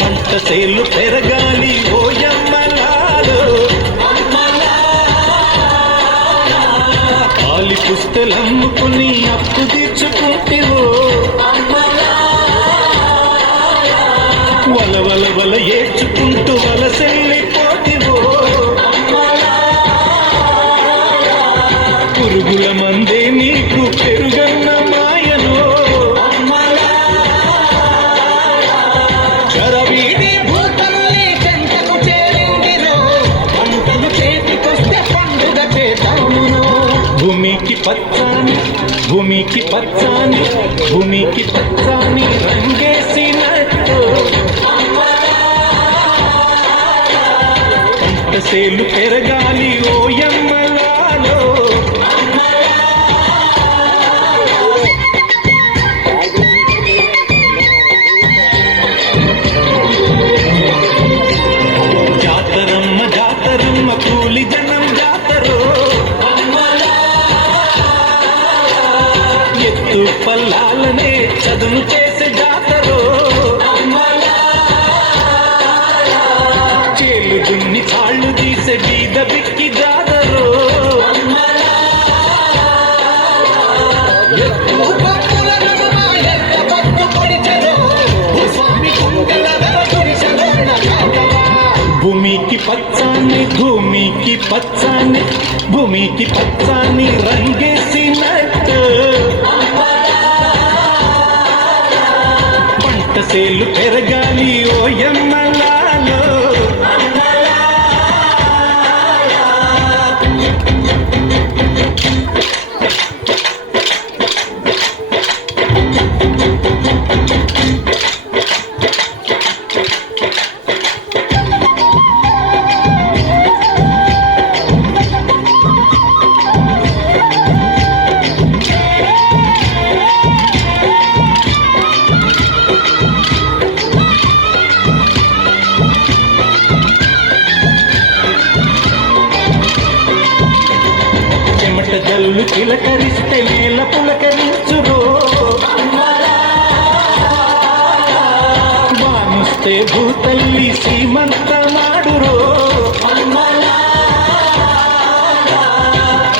పంట సేలు పెరగాలి ఓయమ్మలాలో పాలి పుస్తలమ్ముకుని అప్పు తీర్చుకుంటేవో వల వల వల ఏడ్చుకుంటూ వలసెళ్ళిపోతివో పురుగుల మందే నీకు పెరుగన్న మాయనో చరవీడి భూతల్లి చెంతకు చేరిందిరో పంటలు చేతికొస్తే పండుగ చేద్దామునో భూమికి పచ్చాని భూమికి పచ్చాని భూమికి పచ్చాని రంగేసినట్టు పంట సేలు పెరగాలి ఓయమ్మలాలో జాతరమ్మ జాతరమ్మ కూలి జనం జాతరో ఎత్తు పల్లాలనే చదును చేసే జాతరో చేలు దున్ని తాళ్ళు తీసే బీద బిక్కి జాతరో భూమికి పచ్చాని భూమికి పచ్చాని భూమికి పచ్చాని రంగేసినట్టు పంట సేలు పెరగాలి ఓయమ్మలాలో చెమట జల్లు చిలకరిస్తే నేల పులకరించురో వానుస్తే భూతల్లి సీమంతమాడురో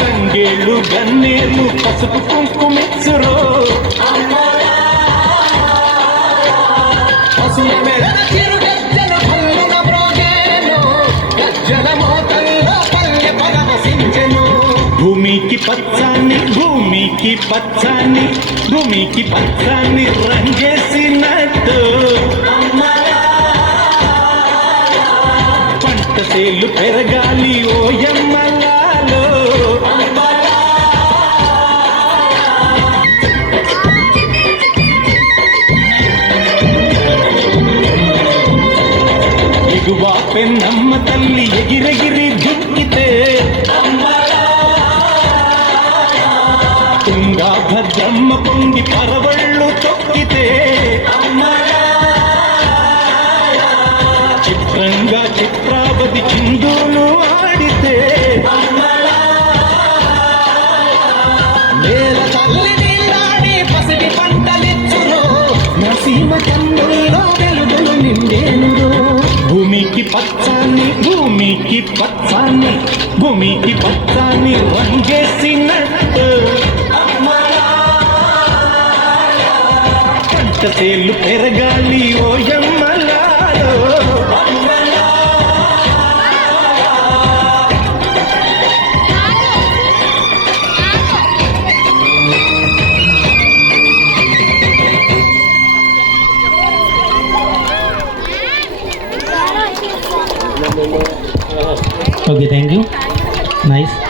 కంగేళ్ళు గన్నేళ్ళు పసుపు కుంకుమెచ్చురో పసుల మెడల చిరుగజ్జల భల్లున మ్రోగేను గజ్జల మోతల్లో పల్లె పరవశించెను భూమికి పచ్చాని భూమికి పచ్చాని భూమికి పచ్చాని రంగేసినట్టు పంట సేలు పెరగాలి ఓయమ్మలాలో ఎగువా పెన్నమ్మ తల్లి ఎగిరెగిరి దుక్కితే తుంగా భద్రమ్మ పొంగి పరవళ్ళు తొక్కితే చిత్రంగా చిత్రావతి చిందులు ఆడితే నేల తల్లి నీళ్ళాడి పసిడి పంటలిచ్చురో నసీమ కన్నుల్లో వెలుగులు నిండేనురో భూమికి పచ్చాని భూమికి పచ్చాని భూమికి పచ్చాని రంగేసినట్టు పంట సేలు పెరగాలి ఓయమ్మలాలో Okay, thank you. Nice.